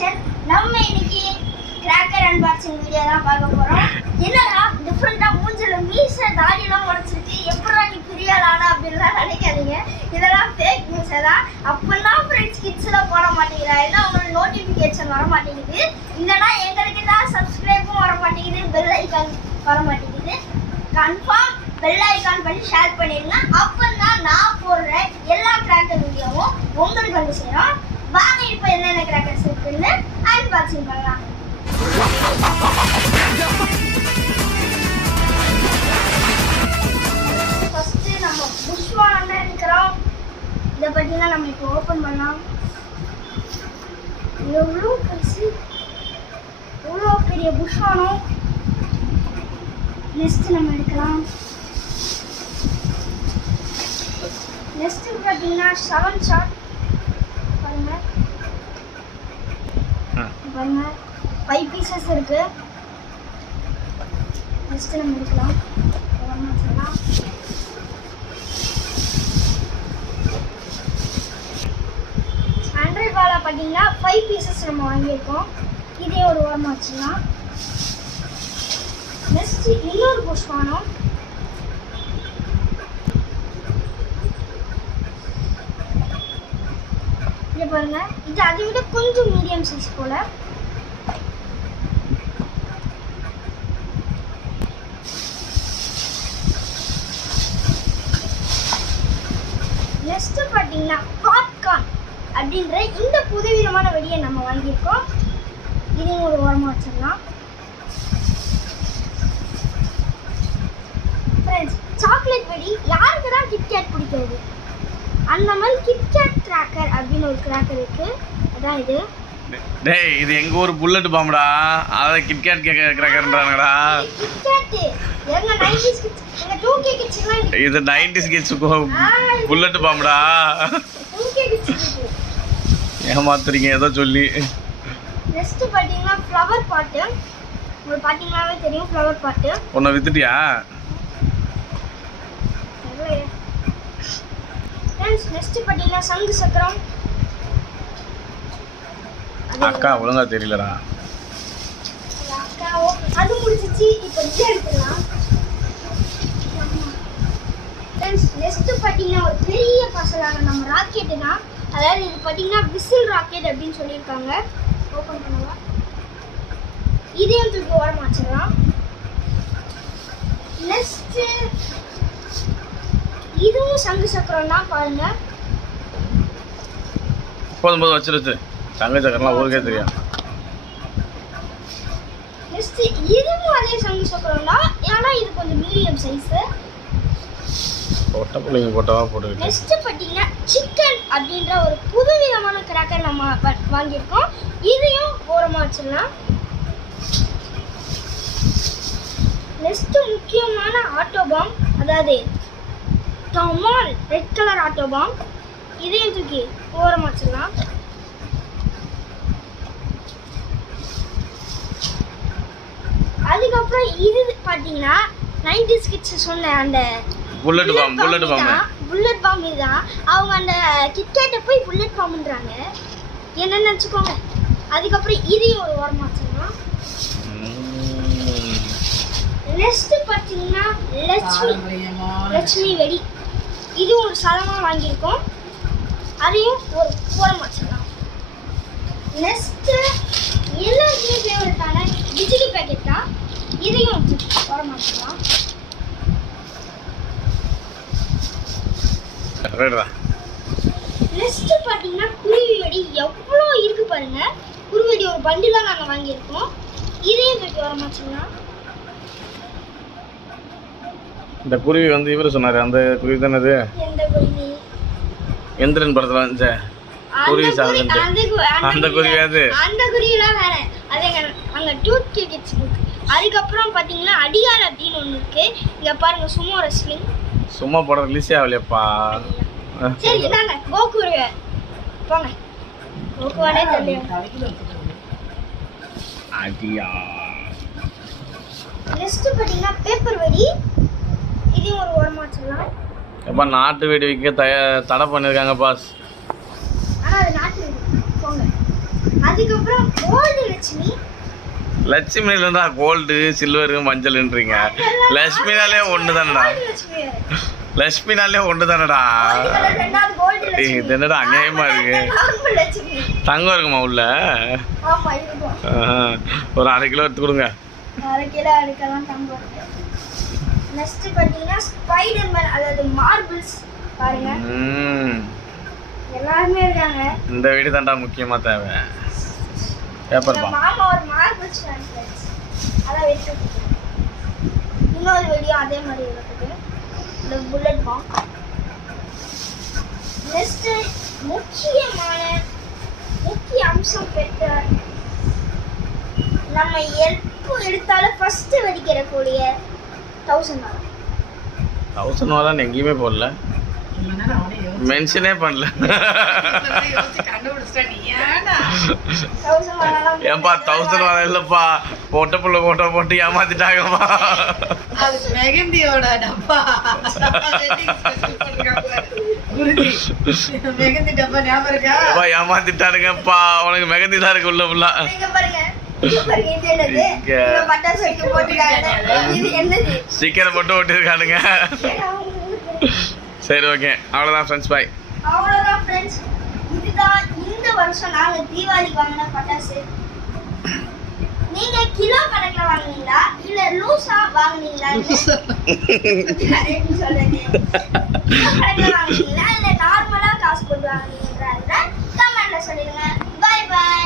Kitchen. நம்ம இன்னைக்கு cracker unboxing video தான் பார்க்க போறோம். என்னடா டிஃபரெண்டா மூஞ்சில மீச தாடியெல்லாம் உடைச்சிருக்கு, எப்படா நீ பிரியாளானா அப்படின்லாம் நினைக்காதீங்க. இதெல்லாம் ஃபேக் நியூஸ் தான். அப்பன்னா ஃப்ரெண்ட்ஸ் கிட்ஸ்ல போட மாட்டேங்கிறா, ஏன்னா உங்களுக்கு நோட்டிஃபிகேஷன் வர மாட்டேங்குது, இல்லைன்னா எங்களுக்கு தான் சப்ஸ்கிரைபும் வர மாட்டேங்குது, பெல் ஐக்கான் வர மாட்டேங்குது. கன்ஃபார்ம் பெல் ஐக்கான் பண்ணி ஷேர் பண்ணிடுங்க. அப்பதான் நான் போடுற எல்லா கிராக்கர் வீடியோவும் உங்களுக்கு வந்து சேரும். வாங்க இப்போ என்னென்ன கிராக்கர்ஸ் இருக்குன்னு அன்பாக்சிங் பண்ணலாம். ஃபர்ஸ்ட் நம்ம புஷ்வானம் இருக்கிறோம். இதை பார்த்தீங்கன்னா நம்ம இப்போ ஓப்பன் பண்ணலாம். எவ்வளோ பெருசு, எவ்வளோ பெரிய புஷ்வானம். நெக்ஸ்ட் நம்ம எடுக்கலாம். நெக்ஸ்ட் பார்த்தீங்கன்னா 7 ஷாட் பாருங்க, பாருங்க 5 பீசஸ் இருக்கு. நெக்ஸ்ட் நம்ம எடுக்கலாம். ஆண்ட்ராய்ட் பாலா பார்த்தீங்கன்னா 5 பீசஸ் நம்ம வாங்கியிருக்கோம். இதே ஒரு ஓரமாக வச்சுக்கலாம். நெக்ஸ்ட் இன்னொரு புஷ்வானம். இங்க பாருங்க, இது அதை விட கொஞ்சம் மீடியம் சைஸ் போல. நெக்ஸ்ட் பார்த்தீங்கன்னா பாப்கார்ன் அப்படின்ற இந்த புதுவிதமான வெடியை நம்ம வாங்கியிருக்கோம். இதையும் ஒரு ஓரமாக வச்சிடலாம். சாக்லேட் வெடி யாருக்கு தான் கிட்கேட் பிடிக்காது, அந்த மாதிரி கிட்கேட் கிராக்கர் அப்படின்னு ஒரு கிராக்கர் இருக்கு. அதான் இது. டேய், இது எங்க ஊர் புல்லட் பாம்புடா, அத கிட்கேட் கிராக்கர்ன்றாங்கடா. கிட்கேட் எங்க 90s கிட்ஸ், எங்க 2K கிட்ஸ் எல்லாம் இது 90s கிட்ஸ் புல்லட் பாம்புடா. 2K கிட்ஸ் ஏமாத்துறீங்க ஏதோ சொல்லி. நெக்ஸ்ட் பாத்தீங்கன்னா ஃப்ளவர் பாட். உங்களுக்கு பாத்தீங்கன்னாவே தெரியும் ஃப்ளவர் பாட். உன்னை வித்துட்டியா? நெக்ஸ்ட் பாத்தீங்கன்னா சங்கு சக்கரம். அக்கா ஒழுங்கா தெரியலடா. அக்கா அது முடிச்சிச்சு. இப்போ இது எடுத்துக்கலாம். நெக்ஸ்ட் பாத்தீங்கன்னா ஒரு பெரிய பசலான நம்ம ராக்கெட் தான். அதாவது இது பாத்தீங்கன்னா விசில் ராக்கெட் அப்படின்னு சொல்லியிருக்காங்க. ஓபன் பண்ணலாம். இதையும் தூக்கி ஓரமா வச்சிடலாம். நெக்ஸ்ட் இதுவும் சங்கு சக்கரம் தான். பாருங்க, போதும் போதும் வச்சிருச்சு. சங்கு சக்கரம்லாம் ஊருக்கே தெரியும். நெக்ஸ்ட் இதுவும் அதே சங்கு சக்கரம் தான், ஏன்னா இது கொஞ்சம் மீடியம் சைஸ். பொட்ட பிள்ளைங்க போட்டவா போட்டுக்கிட்டு. நெக்ஸ்ட் பார்த்தீங்கன்னா சிக்கன் அப்படின்ற ஒரு புதுவிதமான கிராக்கர் நம்ம வாங்கியிருக்கோம். இதையும் ஓரமாக வச்சிடலாம். நெக்ஸ்ட் முக்கியமான ஆட்டோ பாம், அதாவது கமால் ரெட் கலர் ஆட்டோ பாம். இதையும் தூக்கி ஓரமாக வச்சிடலாம். அதுக்கப்புறம் இது பார்த்தீங்கன்னா 90s கிட்ஸ் சொன்ன அந்த புல்லட் பாம் இதுதான். அவங்க அந்த கிட்கேட்டை போய் புல்லட் பாம்ன்றாங்க, என்னன்னு நினச்சிக்கோங்க. அதுக்கப்புறம் இதையும் ஒரு ஓரமாக வச்சிடலாம். நெக்ஸ்ட் பார்த்தீங்கன்னா லட்சுமி வெடி. இது ஒரு சலமாக வாங்கியிருக்கோம். அதையும் ஒரு ஓரமாக வச்சிடலாம். நெக்ஸ்ட் எல்லாருக்குமே ஃபேவரட்டான பிஜிலி பேக்கெட் தான். இதையும் ஓரமாக வச்சிடலாம். நெக்ஸ்ட் பார்த்தீங்கன்னா குருவி வெடி. எவ்வளோ இருக்கு பாருங்க. குருவி வெடி ஒரு பண்டிலாக நாங்கள் வாங்கியிருக்கோம். இதையும் தூக்கி ஓரமாக வச்சிடலாம். இந்த குருவி வந்து இவரு சொன்னாரு, அந்த குருவி தானே அது? எந்த குருவி? எந்திரன் படத்துல வந்து குருவி சாகுது. அந்த குருவி அது? அந்த குருவிலாம் வேற. அது அங்க 2K கிட்ஸ் இருக்கு. அதுக்கப்புறம் பாத்தீங்கன்னா அடியார் அப்படின்னு ஒன்று இருக்கு. இங்க பாருங்க, சும்மா ரெஸ்லிங். சும்மா படம் ரிலீஸே ஆகலையப்பா. சரி இதாங்க கோகு போங்க. கோகுவானே தெரியும். அடியா. நெக்ஸ்ட் பாத்தீங்கன்னா பேப்பர் வெடி. இதையும் ஒரு ஓரமா வச்சிடலாம். எப்பா நாட்டு வெடி வைக்க தடை பண்ணியிருக்காங்க பாஸ். ஆனால் அது நாட்டு வெடி. போங்க. அதுக்கப்புறம் கோல்டு லட்சுமி. லட்சுமி இல்லைடா, கோல்டு சில்வரு மஞ்சள்ன்றீங்க. லட்சுமினாலே ஒன்று தானடா. கோல்டு லட்சுமி. லட்சுமினாலே ஒன்று தானடா. கோல்டு கலர் ரெண்டாவது கோல்டு லட்சுமி. இது என்னடா அநியாயமா இருக்கு. நார்மல் லட்சுமி. தங்கம் இருக்குமா உள்ள? ஆமா இருக்கும். ஒரு 1/2 கிலோ எடுத்து கொடுங்க. 1/2 கிலோ எடுக்கலாம் தங்கம் இருக்கு. நெக்ஸ்ட் பாத்தீங்கன்னா ஸ்பைடர்மேன், அதாவது மார்பிள்ஸ் பாருங்க. எல்லாருமே இருக்காங்க. இந்த வீடு தான்டா முக்கியமா தேவை. பேப்பர் பா. மாமா ஒரு மார்பிள்ஸ் ஃபேன் ஃப்ரெண்ட்ஸ். அத வெயிட் பண்ணு. இன்னொரு வீடியோ அதே மாதிரி இருக்குது. இந்த புல்லட் பாம். நெக்ஸ்ட் முக்கிய அம்சம் பெற்ற நம்ம எப்போ எடுத்தாலும் ஃபர்ஸ்ட் வெடிக்கிற கூடிய 1000 வாரம். 1000 வாரம் எங்கேயுமே போடல, மென்ஷனே பண்ணல. ஏன்பா 1000 வாரம் இல்லப்பா, பொட்ட புள்ள போட்டோ போட்டு ஏமாத்திட்டாங்கப்பா. மெகந்தியோட டப்பா மெகந்தி டப்பா ஞாபகம் இருக்கா? ஏமாத்திட்டானுங்கப்பா. உனக்கு மெகந்தி தான் இருக்கு உள்ள ஃபுல்லா. ஸ்டிக்கரை மட்டும் ஒட்டிருக்கானுங்க. சரி ஓகே, அவ்வளோதான் ஃப்ரெண்ட்ஸ், பாய். அவ்வளோதான் ஃப்ரெண்ட்ஸ், இதுதான் இந்த வருஷம் நாங்கள் தீபாவளிக்கு வாங்கின பட்டாசு. நீங்க கிலோ கணக்குல வாங்குனீங்களா இல்ல லூசா வாங்குனீங்களான்னு சொல்லுங்க. கிலோ கணக்குல வாங்குனீங்களா இல்ல நார்மலா காசு போட்டு வாங்குனீங்கன்றத கமெண்ட்ல சொல்லிடுங்க. Bye by.